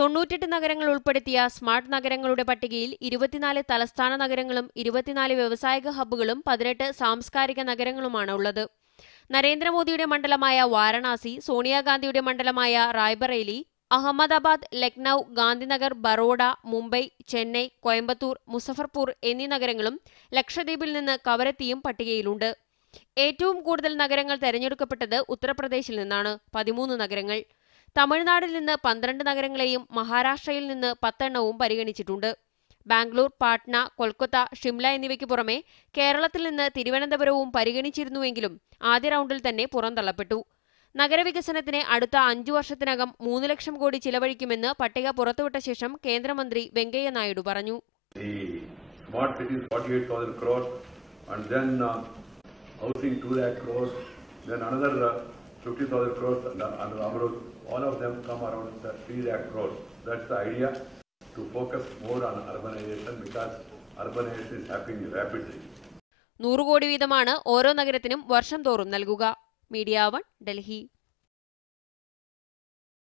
98 നഗരങ്ങൾ ഉൾപ്പെടുത്തിയ സ്മാർട്ട് നഗരങ്ങളുടെ പട്ടികയിൽ 24 തലസ്ഥാന നഗരങ്ങളും 24 വ്യവസായിക ഹബ്ബുകളും 18 സാംസ്കാരിക നഗരങ്ങളുമാണ് ഉള്ളത്. നരേന്ദ്രമോദിയുടെ മണ്ഡലമായ വാരണാസി, സോണിയാഗാന്ധിയുടെ മണ്ഡലമായ റായ്ബറേലി, അഹമ്മദാബാദ്, ലക്നൌ, ഗാന്ധിനഗർ, ബറോഡ, മുംബൈ, ചെന്നൈ, കോയമ്പത്തൂർ, മുസഫർപൂർ എന്നീ നഗരങ്ങളും ലക്ഷദ്വീപിൽ നിന്ന് കവരത്തിയും പട്ടികയിലുണ്ട്. ഏറ്റവും കൂടുതൽ നഗരങ്ങൾ തെരഞ്ഞെടുക്കപ്പെട്ടത് ഉത്തർപ്രദേശിൽ നിന്നാണ്, 13 നഗരങ്ങൾ. തമിഴ്നാട്ടിൽ നിന്ന് 12 നഗരങ്ങളെയും മഹാരാഷ്ട്രയിൽ നിന്ന് 10 എണ്ണവും പരിഗണിച്ചിട്ടുണ്ട്. ബാംഗ്ലൂർ, പാട്ന, കൊൽക്കത്ത, ഷിംല എന്നിവയ്ക്ക് പുറമെ കേരളത്തിൽ നിന്ന് തിരുവനന്തപുരവും പരിഗണിച്ചിരുന്നുവെങ്കിലും ആദ്യ റൗണ്ടിൽ തന്നെ പുറന്തള്ളപ്പെട്ടു. നഗരവികസനത്തിന് അടുത്ത 5 വർഷത്തിനകം 3 ലക്ഷം കോടി ചിലവഴിക്കുമെന്ന് പട്ടിക പുറത്തുവിട്ട ശേഷം കേന്ദ്രമന്ത്രി വെങ്കയ്യ നായിഡു പറഞ്ഞു. Housing 2 lakh crores, then another 50,000 crores under Amrut. All of them come around 3 lakh crores. That's the idea, to focus more on urbanization because urbanization is happening rapidly. 100 കോടി വീതമാണ് ഓരോ നഗരത്തിനും വർഷം തോറും നൽകുക. മീഡിയ 1, ഡൽഹി.